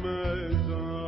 mezar